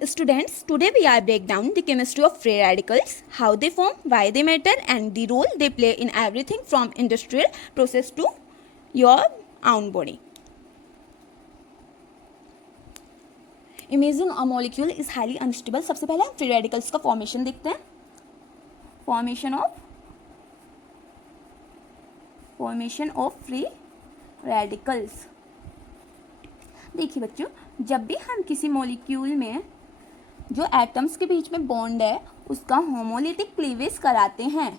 Students, today we are break down the chemistry of free radicals, how they form, why they matter, and the role they play in everything from industrial process to your own body. Imagine a molecule is highly unstable. सबसे पहले हम free radicals का formation देखते हैं. Formation of free radicals. देखिए बच्चों, जब भी हम किसी मॉलिक्यूल में जो एटम्स के बीच में बॉन्ड है उसका होमोलिटिक क्लीवेज कराते हैं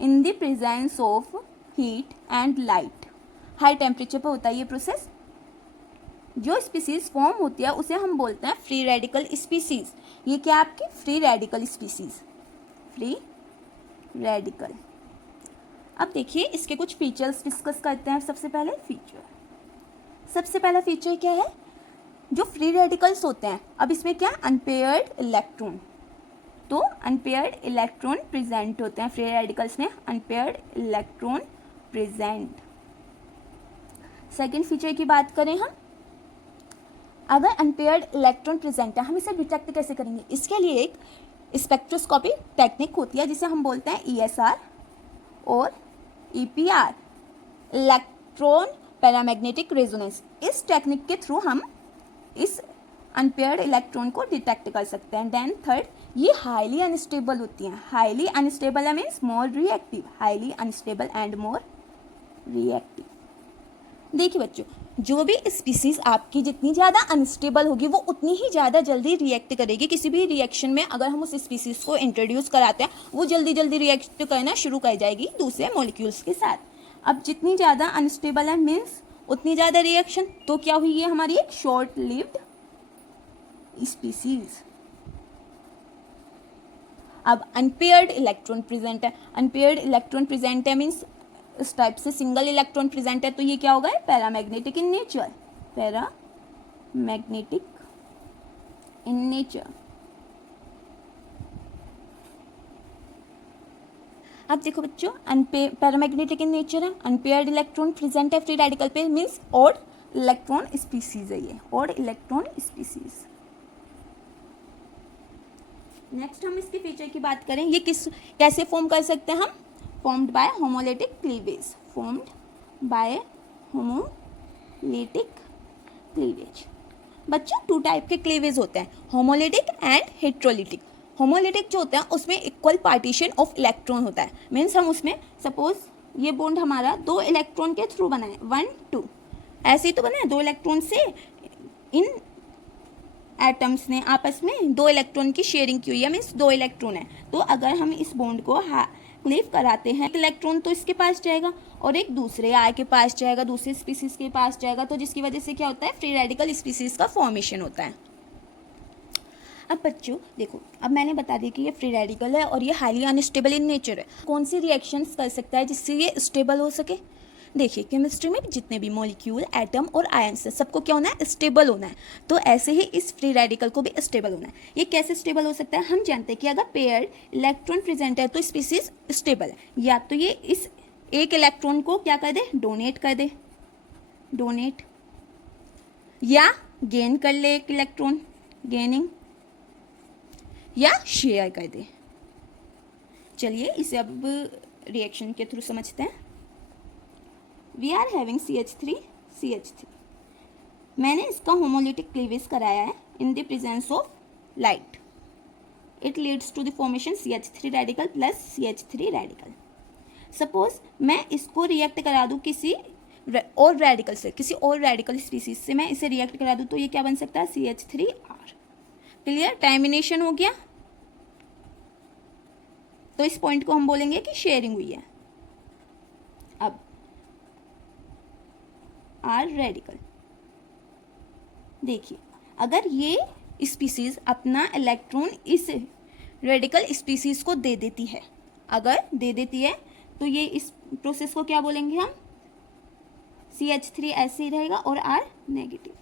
इन the presence of heat and light. High temperature पर होता है ये प्रोसेस. जो स्पीसीज फॉर्म होती है उसे हम बोलते हैं फ्री रेडिकल स्पीसीज. ये क्या आपकी free radical species, free radical. अब देखिए इसके कुछ फीचर्स डिस्कस करते हैं. सबसे पहला फीचर क्या है? जो फ्री रेडिकल्स होते हैं, अब इसमें क्या अनपेयर्ड इलेक्ट्रॉन, तो अनपेयर्ड इलेक्ट्रॉन प्रेजेंट होते हैं फ्री रेडिकल्स में. Unpaired electron present. Second feature की बात करें हम, अगर अनपेयर्ड इलेक्ट्रॉन प्रेजेंट है हम इसे डिटेक्ट कैसे करेंगे? इसके लिए एक स्पेक्ट्रोस्कोपी टेक्निक होती है जिसे हम बोलते हैं ESR और EPR, इलेक्ट्रॉन पैरामैग्नेटिक रेजोनेंस. इस टेक्निक के थ्रू हम इस अनपेयर्ड इलेक्ट्रॉन को डिटेक्ट कर सकते हैं. देन थर्ड, ये हाईली अनस्टेबल होती हैं. हाईली अनस्टेबल है means more reactive. Highly unstable and more reactive. देखिए बच्चों, जो भी स्पीसीज आपकी जितनी ज़्यादा अनस्टेबल होगी वो उतनी ही ज़्यादा जल्दी रिएक्ट करेगी. किसी भी रिएक्शन में अगर हम उस स्पीसीज को इंट्रोड्यूस कराते हैं वो जल्दी जल्दी रिएक्ट करना शुरू कर जाएगी दूसरे मॉलिक्यूल्स के साथ. अब जितनी ज़्यादा अनस्टेबल है मीन्स उतनी ज़्यादा रिएक्शन, तो क्या हुई है हमारी एक शॉर्ट लिव्ड स्पीसीज. अब अनपेयर्ड इलेक्ट्रॉन प्रेजेंट है. अनपेयर्ड इलेक्ट्रॉन प्रेजेंट है मीन्स इस टाइप से सिंगल इलेक्ट्रॉन प्रेजेंट है, तो ये क्या होगा? Paramagnetic in nature. Paramagnetic in nature. अब देखो बच्चों, पैरामैग्नेटिक इन नेचर है, अनपेयर्ड इलेक्ट्रॉन प्रेजेंट है फ्री रेडिकल पे मीन्स ऑड इलेक्ट्रॉन स्पीसीज है. ये ऑड इलेक्ट्रॉन स्पीसीज. नेक्स्ट हम इसके फीचर की बात करें. ये कैसे फॉर्म कर सकते हैं हम? Formed by homolytic cleavage. Formed by homolytic cleavage. बच्चों, टू टाइप के क्लीवेज होते हैं, होमोलिटिक एंड हेट्रोलिटिक. होमोलिटिक जो होता है उसमें इक्वल पार्टीशन ऑफ इलेक्ट्रॉन होता है. मीन्स हम उसमें सपोज ये बॉन्ड हमारा 2 इलेक्ट्रॉन के थ्रू बना है, 1 2 ऐसे ही तो बना है. 2 इलेक्ट्रॉन से इन एटम्स ने आपस में 2 इलेक्ट्रॉन की शेयरिंग की हुई है मीन्स 2 इलेक्ट्रॉन है. तो अगर हम इस बॉन्ड को क्लीव कराते हैं, एक इलेक्ट्रॉन तो इसके पास जाएगा और एक दूसरे आय के पास जाएगा, दूसरे स्पीसीज के पास जाएगा, तो जिसकी वजह से क्या होता है? फ्री रेडिकल स्पीसीज का फॉर्मेशन होता है. अब बच्चों देखो, अब मैंने बता दिया कि ये फ्री रेडिकल है और ये हाईली अनस्टेबल इन नेचर है. कौन सी रिएक्शंस कर सकता है जिससे ये स्टेबल हो सके? देखिए, केमिस्ट्री में जितने भी मॉलिक्यूल, एटम और आयंस है सबको क्या होना है? स्टेबल होना है. तो ऐसे ही इस फ्री रेडिकल को भी स्टेबल होना है. ये कैसे स्टेबल हो सकता है? हम जानते हैं कि अगर पेयर्ड इलेक्ट्रॉन प्रेजेंट है तो स्पीसीज स्टेबल है. या तो ये इस एक इलेक्ट्रॉन को क्या कर दे? डोनेट कर दे, डोनेट, या गेन कर ले एक इलेक्ट्रॉन, गेनिंग, या शेयर कर दे. चलिए इसे अब रिएक्शन के थ्रू समझते हैं. We are having CH3. मैंने इसका होमोलिटिक क्लीवेज कराया है in the presence of light. It leads to the formation CH3 radical plus CH3 radical. Suppose मैं इसको रिएक्ट करा दूँ किसी और रेडिकल से, किसी और रेडिकल स्पीसीज से मैं इसे रिएक्ट करा दूँ तो ये क्या बन सकता है? CH3R. क्लियर? टर्मिनेशन हो गया. तो इस पॉइंट को हम बोलेंगे कि शेयरिंग हुई है. अब R रेडिकल. देखिए, अगर ये स्पीसीज अपना इलेक्ट्रॉन इस रेडिकल स्पीसीज को दे देती है, अगर दे देती है तो ये इस प्रोसेस को क्या बोलेंगे हम? CH3 ऐसे ही रहेगा और R नेगेटिव,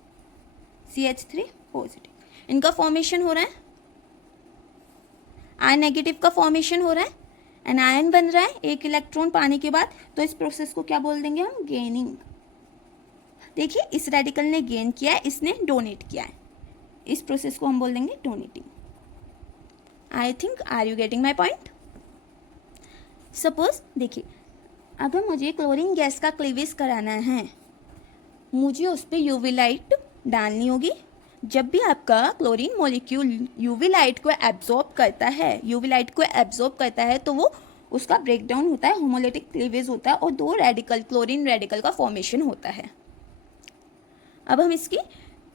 CH3 पॉजिटिव. इनका फॉर्मेशन हो रहा है, R नेगेटिव का फॉर्मेशन हो रहा है, एनायन बन रहा है एक इलेक्ट्रॉन पाने के बाद. तो इस प्रोसेस को क्या बोल देंगे हम? गेनिंग. देखिए, इस रेडिकल ने गेन किया है, इसने डोनेट किया है. इस प्रोसेस को हम बोल देंगे donating. I think are you getting my point. Suppose देखिए, अगर मुझे क्लोरीन गैस का क्लीवेज कराना है, मुझे उस पर यूवी लाइट डालनी होगी। जब भी आपका क्लोरीन मॉलिक्यूल यूवी लाइट को एब्जॉर्ब करता है तो वो उसका ब्रेकडाउन होता है, होमोलिटिक क्लीवेज होता है और दो रेडिकल, क्लोरीन रेडिकल का फॉर्मेशन होता है। अब हम इसकी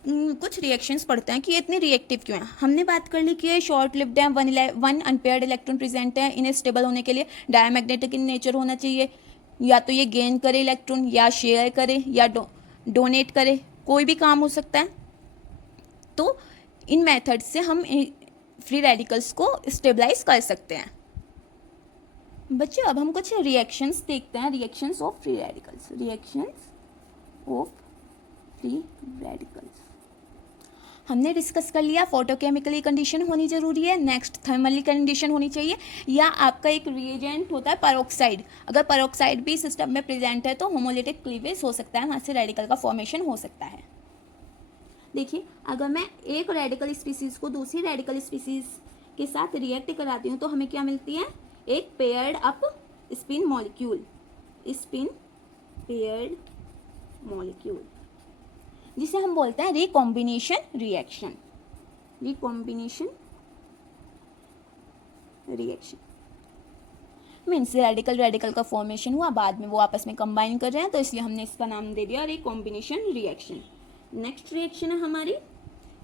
कुछ रिएक्शंस पढ़ते हैं कि ये इतनी रिएक्टिव क्यों है। हमने बात कर ली कि ये शॉर्ट लिव्ड है, वन अनपेयर्ड इलेक्ट्रॉन प्रेजेंट है, इन्हें स्टेबल होने के लिए डायमैग्नेटिक इन नेचर होना चाहिए, या तो ये गेन करे इलेक्ट्रॉन, या शेयर करे, या डोनेट करे, कोई भी काम हो सकता है। तो इन मेथड से हम फ्री रेडिकल्स को स्टेबलाइज कर सकते हैं। बच्चों अब हम कुछ रिएक्शंस देखते हैं, reactions of free radicals. Reactions of free radicals हमने डिस्कस कर लिया। फोटोकेमिकली कंडीशन होनी जरूरी है, नेक्स्ट थर्मली कंडीशन होनी चाहिए, या आपका एक रिएजेंट होता है पेरोक्साइड। अगर पेरोक्साइड भी सिस्टम में प्रेजेंट है तो होमोलिटिक क्लीवेज हो सकता है, वहाँ से रेडिकल का फॉर्मेशन हो सकता है। देखिए, अगर मैं एक रेडिकल स्पीसीज को दूसरी रेडिकल स्पीसीज के साथ रिएक्ट कराती हूँ तो हमें क्या मिलती है, एक paired up spin molecule, spin paired molecule, जिसे हम बोलते हैं recombination reaction. Recombination reaction means radical का फॉर्मेशन हुआ, बाद में वो आपस में कंबाइन कर रहे हैं, तो इसलिए हमने इसका नाम दे दिया रिकॉम्बिनेशन रिएक्शन। नेक्स्ट रिएक्शन है हमारी,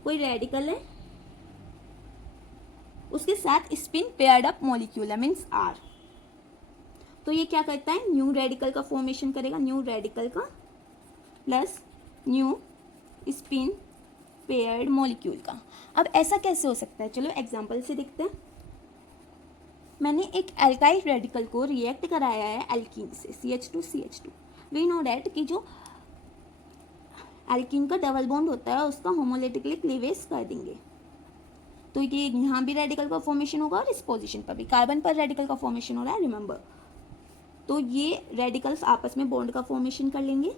कोई रेडिकल है, उसके साथ स्पिन पेयर्ड अप मॉलिक्यूल है, मीन्स आर। तो ये क्या करता है, न्यू रेडिकल का फॉर्मेशन करेगा, न्यू रेडिकल का plus new spin paired molecule का। अब ऐसा कैसे हो सकता है, चलो एग्जांपल से देखते हैं। मैंने एक एल्काइल रेडिकल को रिएक्ट कराया है एल्कीन से, CH2CH2। वी नो डैट कि जो एल्कीन का डबल बॉन्ड होता है उसका होमोलिटिकली क्लीवेज कर देंगे, तो ये यहाँ भी रेडिकल का फॉर्मेशन होगा और इस पोजीशन पर भी कार्बन पर रेडिकल का फॉर्मेशन हो रहा है, रिमेंबर। तो ये रेडिकल्स आपस में बॉन्ड का फॉर्मेशन कर लेंगे,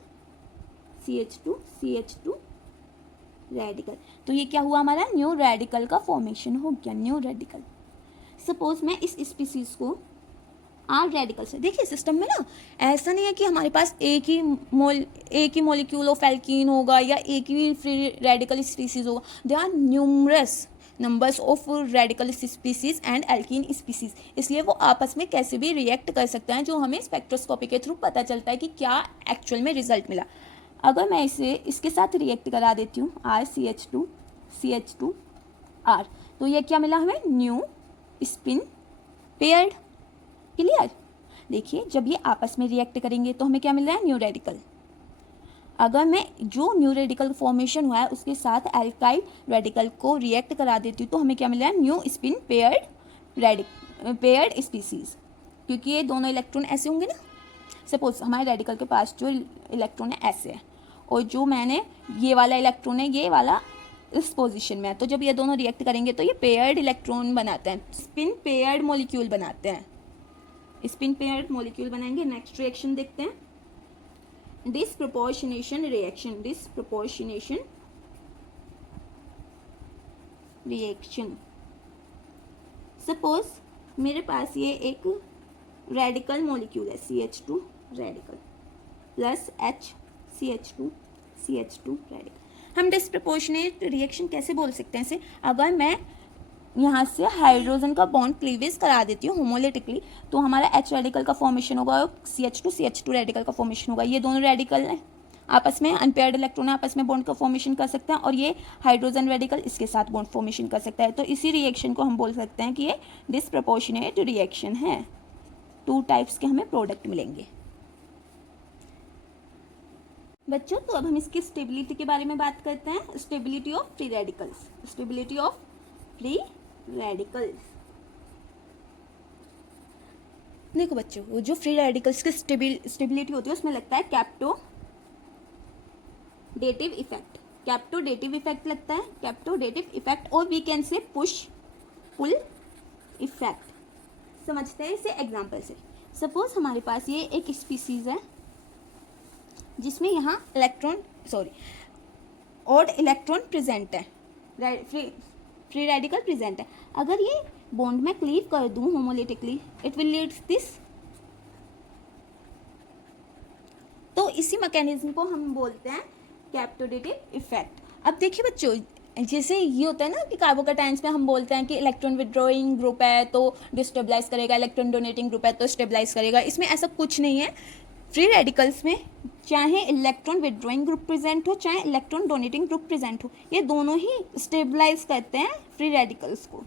CH2CH2 रेडिकल। तो ये क्या हुआ, हमारा न्यू रेडिकल का फॉर्मेशन हो गया, न्यू रेडिकल। सपोज मैं इस स्पीसीज को आर रेडिकल से, देखिए सिस्टम में ना ऐसा नहीं है कि हमारे पास एक ही मॉलिक्यूल ऑफ एल्कीन होगा या एक ही फ्री रेडिकल स्पीसीज होगा। They are numerous numbers of radical species and alkene species, इसलिए वो आपस में कैसे भी रिएक्ट कर सकते हैं, जो हमें स्पेक्ट्रोस्कोपी के थ्रू पता चलता है कि क्या एक्चुअल में रिजल्ट मिला। अगर मैं इसे इसके साथ रिएक्ट करा देती हूँ RCH2CH2R, तो ये क्या मिला हमें, न्यू स्पिन पेयर्ड। क्लियर। देखिए जब ये आपस में रिएक्ट करेंगे तो हमें क्या मिल रहा है, न्यू रेडिकल। अगर मैं जो न्यू रेडिकल फॉर्मेशन हुआ है उसके साथ एल्काइल रेडिकल को रिएक्ट करा देती हूँ तो हमें क्या मिल रहा है, न्यू स्पिन पेयर्ड स्पीसीज, क्योंकि ये दोनों इलेक्ट्रॉन ऐसे होंगे ना। सपोज हमारे रेडिकल के पास जो इलेक्ट्रॉन है ऐसे है, और जो मैंने ये वाला इलेक्ट्रॉन है ये वाला इस पोजीशन में है, तो जब ये दोनों रिएक्ट करेंगे तो ये पेयर्ड इलेक्ट्रॉन बनाते हैं, स्पिन पेयर्ड मॉलिक्यूल बनाते हैं, स्पिन पेयर्ड मॉलिक्यूल बनाएंगे। नेक्स्ट रिएक्शन देखते हैं, disproportionation reaction. Disproportionation reaction, suppose मेरे पास ये एक रेडिकल मॉलिक्यूल है, CH2 radical plus CH2 radical. हम डिसप्रपोर्शनेट रिएक्शन कैसे बोल सकते हैं इसे, अगर मैं यहाँ से हाइड्रोजन का बॉन्ड क्लीवेज करा देती हूँ होमोलिटिकली, तो हमारा H रेडिकल का फॉर्मेशन होगा और CH2 रेडिकल का फॉर्मेशन होगा। ये दोनों रेडिकल हैं आपस में, अनपेयर्ड इलेक्ट्रॉन आपस में बॉन्ड का फॉर्मेशन कर सकते हैं, और ये हाइड्रोजन रेडिकल इसके साथ बॉन्ड फॉर्मेशन कर सकता है। तो इसी रिएक्शन को हम बोल सकते हैं कि ये डिसप्रपोर्शनेट रिएक्शन है। 2 टाइप्स के हमें प्रोडक्ट मिलेंगे बच्चों। तो अब हम इसकी स्टेबिलिटी के बारे में बात करते हैं, stability of free radicals. Stability of free radicals, देखो बच्चों जो फ्री रेडिकल्स की स्टेबिलिटी होती है उसमें लगता है कैप्टोडेटिव इफेक्ट। कैप्टोडेटिव इफेक्ट लगता है, कैप्टोडेटिव इफेक्ट, और we can say push pull effect. समझते हैं इसे एग्जांपल से। सपोज हमारे पास ये एक स्पीसीज है जिसमें यहाँ ऑड इलेक्ट्रॉन प्रेजेंट है, फ्री रेडिकल प्रेजेंट है। अगर ये बॉन्ड में क्लीव कर दूं homolytically, it will lead this. तो इसी मैकेनिज्म को हम बोलते हैं कैप्टोडेटिव इफेक्ट। अब देखिए बच्चों, जैसे ये होता है ना कि कार्बोकैटायंस में हम बोलते हैं कि इलेक्ट्रॉन विड्रॉइंग ग्रुप है तो डिस्टेबलाइज करेगा, इलेक्ट्रॉन डोनेटिंग ग्रुप है तो स्टेबलाइज करेगा। इसमें ऐसा कुछ नहीं है। फ्री रेडिकल्स में चाहे इलेक्ट्रॉन विड्रॉइंग ग्रुप प्रेजेंट हो चाहे इलेक्ट्रॉन डोनेटिंग ग्रुप प्रेजेंट हो, ये दोनों ही स्टेबलाइज करते हैं फ्री रेडिकल्स को,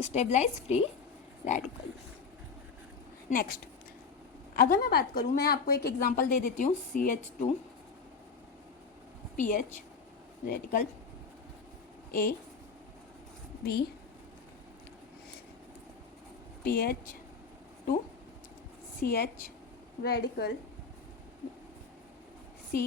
स्टेबलाइज फ्री रेडिकल्स। नेक्स्ट, अगर मैं बात करूं, मैं आपको एक एग्जांपल दे देती हूँ। CH2 PH radical, A B PH2 CH radical, C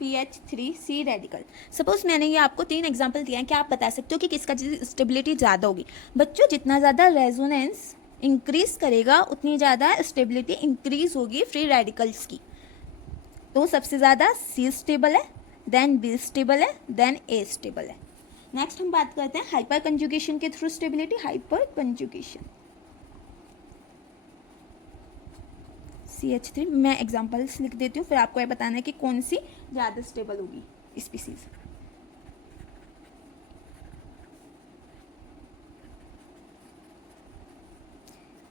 PH3 C radical. Suppose मैंने ये आपको 3 एग्जांपल दिया है, क्या आप बता सकते हो कि किसका स्टेबिलिटी ज़्यादा होगी? बच्चों, जितना ज़्यादा रेजोनेंस इंक्रीज करेगा उतनी ज़्यादा स्टेबिलिटी इंक्रीज होगी फ्री रेडिकल्स की। तो सबसे ज़्यादा C स्टेबल है, देन B स्टेबल है, देन A स्टेबल है। नेक्स्ट हम बात करते हैं हाइपर कंजुगेशन के through stability. Hyper conjugation CH3, मैं एग्जांपल्स लिख देती हूँ, फिर आपको ये बताना है कि कौन सी ज़्यादा स्टेबल होगी स्पीसीज।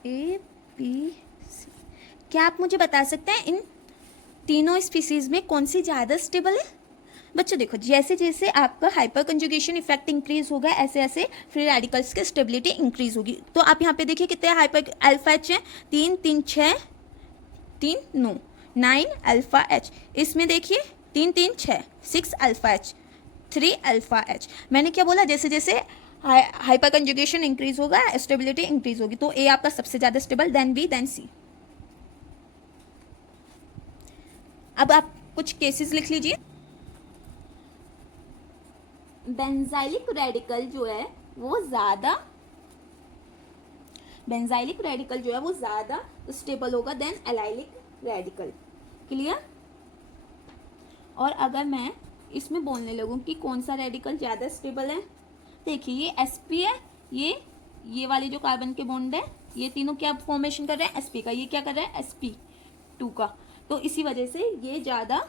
A B C। क्या आप मुझे बता सकते हैं इन तीनों स्पीसीज में कौन सी ज़्यादा स्टेबल है? बच्चों देखो, जैसे जैसे आपका हाइपर कंजुगेशन इफेक्ट इंक्रीज होगा ऐसे ऐसे फ्री रेडिकल्स की स्टेबिलिटी इंक्रीज होगी। तो आप यहाँ पे देखिए कितने हाइपर अल्फा एच है, 3 3 6 3 9 9 अल्फा एच। इसमें देखिए 3 3 6 6 अल्फा एच 3 अल्फा एच। मैंने क्या बोला, जैसे जैसे हाइपर कंजुगेशन इंक्रीज होगा स्टेबिलिटी इंक्रीज होगी। तो ए आपका सबसे ज़्यादा स्टेबल, देन बी, देन सी। अब आप कुछ केसेस लिख लीजिए। बेंजाइलिक रेडिकल जो है वो ज़्यादा, बेंजाइलिक रेडिकल जो है वो ज़्यादा स्टेबल होगा देन एलाइलिक रेडिकल। क्लियर? और अगर मैं इसमें बोलने लगूँ कि कौन सा रेडिकल ज़्यादा स्टेबल है, देखिए ये sp है, ये वाले जो कार्बन के बॉन्ड है, ये तीनों क्या फॉर्मेशन कर रहे हैं? sp का। ये क्या कर रहा है? sp2 का। तो इसी वजह से ये ज़्यादा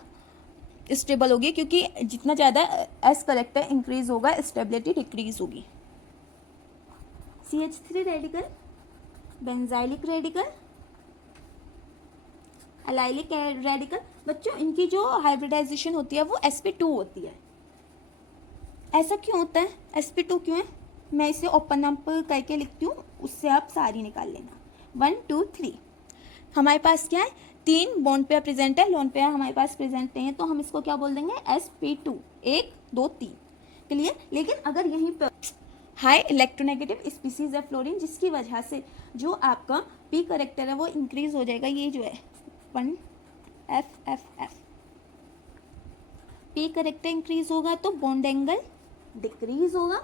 स्टेबल होगी, क्योंकि जितना ज़्यादा एस करेक्टर इंक्रीज होगा स्टेबिलिटी डिक्रीज होगी। CH3 radical, benzylic radical, allylic radical. बच्चों इनकी जो हाइब्रिडाइजेशन होती है वो sp2 होती है। ऐसा क्यों होता है? sp2 क्यों है? मैं इसे ओपन अप करके लिखती हूँ, उससे आप सारी निकाल लेना। 1 2 3 हमारे पास क्या है? 3 बॉन्ड पेयर प्रेजेंट है, लोन पेयर हमारे पास प्रेजेंट नहीं है, तो हम इसको क्या बोल देंगे? sp2 1 2 3। क्लियर? लेकिन अगर यहीं पर हाई इलेक्ट्रोनेगेटिव स्पीसीज है फ्लोरीन, जिसकी वजह से जो आपका p करेक्टर है वो इंक्रीज हो जाएगा। ये जो है 1 F p करेक्टर इंक्रीज होगा तो बॉन्ड एंगल डिक्रीज होगा,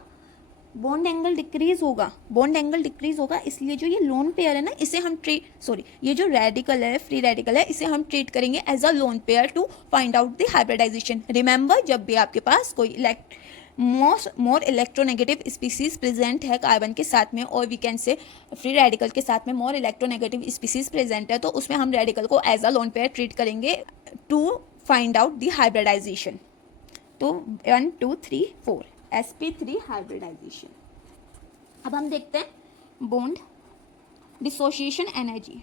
बॉन्ड एंगल डिक्रीज होगा, बॉन्ड एंगल डिक्रीज होगा। इसलिए जो ये लोन पेयर है ना, इसे हम ये जो रेडिकल है, फ्री रेडिकल है, इसे हम ट्रीट करेंगे as a lone pair to find out the hybridization. Remember, जब भी आपके पास कोई मोर इलेक्ट्रोनेगेटिव स्पीसीज प्रेजेंट है कार्बन के साथ में, और we can say free radical के साथ में मोर इलेक्ट्रोनेगेटिव स्पीसीज प्रेजेंट है, तो उसमें हम रेडिकल को as a lone pair treat करेंगे to find out the hybridization. तो 1 2 3 4 sp3 हाइब्रिडाइजेशन। अब हम देखते हैं bond dissociation energy.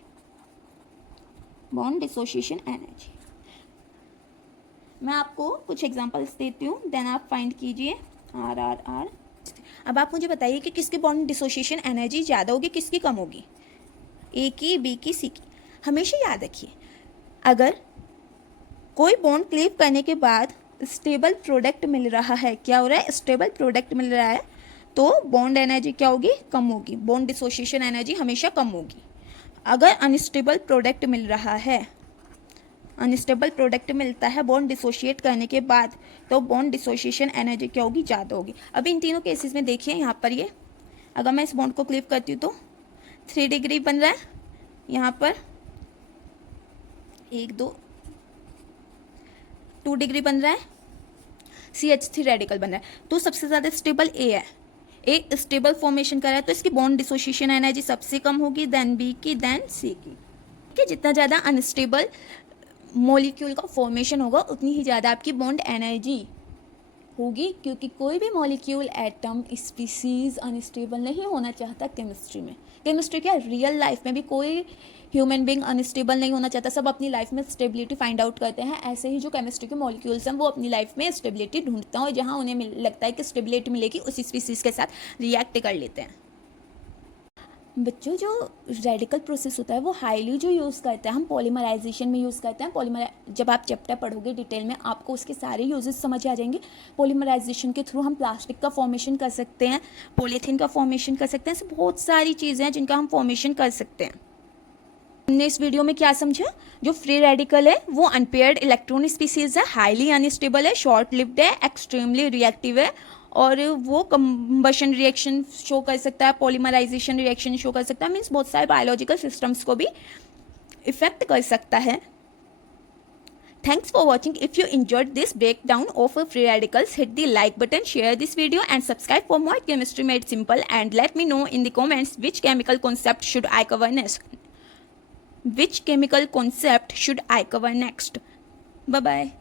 Bond dissociation energy मैं आपको कुछ एग्जांपल्स देती हूँ, देन आप फाइंड कीजिए RRR। अब आप मुझे बताइए कि किसकी बॉन्ड डिसोसिएशन एनर्जी ज़्यादा होगी, किसकी कम होगी? ए की, बी की, सी की। हमेशा याद रखिए, अगर कोई बॉन्ड क्लीव करने के बाद स्टेबल प्रोडक्ट मिल रहा है, क्या हो रहा है? स्टेबल प्रोडक्ट मिल रहा है, तो बॉन्ड एनर्जी क्या होगी? कम होगी। बॉन्ड डिसोसिएशन एनर्जी हमेशा कम होगी। अगर अनस्टेबल प्रोडक्ट मिल रहा है, अनस्टेबल प्रोडक्ट मिलता है बॉन्ड डिसोशिएट करने के बाद, तो बॉन्ड डिसोशिएशन एनर्जी क्या होगी? ज़्यादा होगी। अब इन तीनों केसेस में देखिए, यहाँ पर ये अगर मैं इस बॉन्ड को क्लीव करती हूँ तो 3 डिग्री बन रहा है, यहाँ पर 1 2 2 डिग्री बन रहा है, CH3 रेडिकल बन रहा है, तो सबसे ज़्यादा स्टेबल ए है, ए स्टेबल फॉर्मेशन कर रहा है, तो इसकी बॉन्ड डिसोसिएशन एनर्जी सबसे कम होगी, देन बी की, देन सी की। ठीक है, जितना ज़्यादा अनस्टेबल मॉलिक्यूल का फॉर्मेशन होगा उतनी ही ज़्यादा आपकी बॉन्ड एनर्जी होगी, क्योंकि कोई भी मॉलिक्यूल, एटम, स्पीसीज अनस्टेबल नहीं होना चाहता केमिस्ट्री में। केमिस्ट्री क्या, रियल लाइफ में भी कोई ह्यूमन बीइंग अनस्टेबल नहीं होना चाहता, सब अपनी लाइफ में स्टेबिलिटी फाइंड आउट करते हैं। ऐसे ही जो केमिस्ट्री के मॉलिक्यूल्स हैं वो अपनी लाइफ में स्टेबिलिटी ढूंढते हैं, और जहाँ उन्हें लगता है कि स्टेबिलिटी मिलेगी उसी स्पीसीज के साथ रिएक्ट कर लेते हैं। बच्चों, जो रेडिकल प्रोसेस होता है वो हाईली जो यूज़ करते हैं हम पॉलीमराइजेशन में यूज़ करते हैं। जब आप चैप्टर पढ़ोगे डिटेल में आपको उसके सारे यूजेस समझ आ जाएंगे। पॉलीमराइजेशन के थ्रू हम प्लास्टिक का फॉर्मेशन कर सकते हैं, पॉलीथीन का फॉर्मेशन कर सकते हैं, ऐसे बहुत सारी चीज़ें हैं जिनका हम फॉर्मेशन कर सकते हैं। हमने इस वीडियो में क्या समझा, जो फ्री रेडिकल है वो अनपेयर्ड इलेक्ट्रॉन स्पीसीज है, हाईली अनस्टेबल है, शॉर्ट लिव्ड है, एक्सट्रीमली रिएक्टिव है, और वो कंबशन रिएक्शन शो कर सकता है, पॉलीमराइजेशन रिएक्शन शो कर सकता है, मीन्स बहुत सारे बायोलॉजिकल सिस्टम्स को भी इफेक्ट कर सकता है। Thanks for watching. If you enjoyed this breakdown of free radicals, hit the like button, share this video and subscribe for more chemistry made simple, and let me know in the comments which chemical concept should I cover next. Which chemical concept should I cover next? Bye bye.